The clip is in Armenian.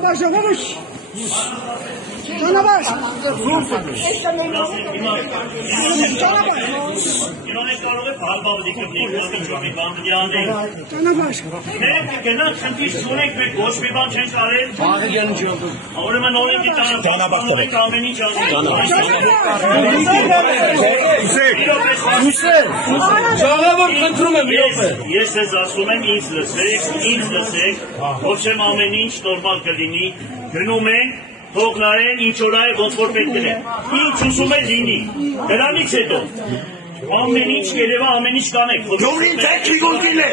Ճանապարհ ժողովուրդ։ Ճանապարհ։ Իրանե կարող է բալբալդի կպնի, ոստիջանի բանդյանի։ Ճանապարհ։ Մենք գնանք խնդիր չունենք, մենք ոչ մի բան չենք արել։ Աղը գերն չի ոտում։ Ուրեմն օրենքի ճանապարհ ամեն ինչ ասում։ Ժողովուրդ խնդրում եմ Ես ես ասում եմ ինձ լսեք, ոչ եմ ամեն ինչ նորմալ կլինի, գնում ենք, թող նայեն ինչ օր է ոնց որ պետք է։ Ինչ ուզում է լինի։ Դրանից հետո ամեն ինչ երևա ամեն ինչ կանեք։ Գյումրին տեխնիկ ուտիլ է։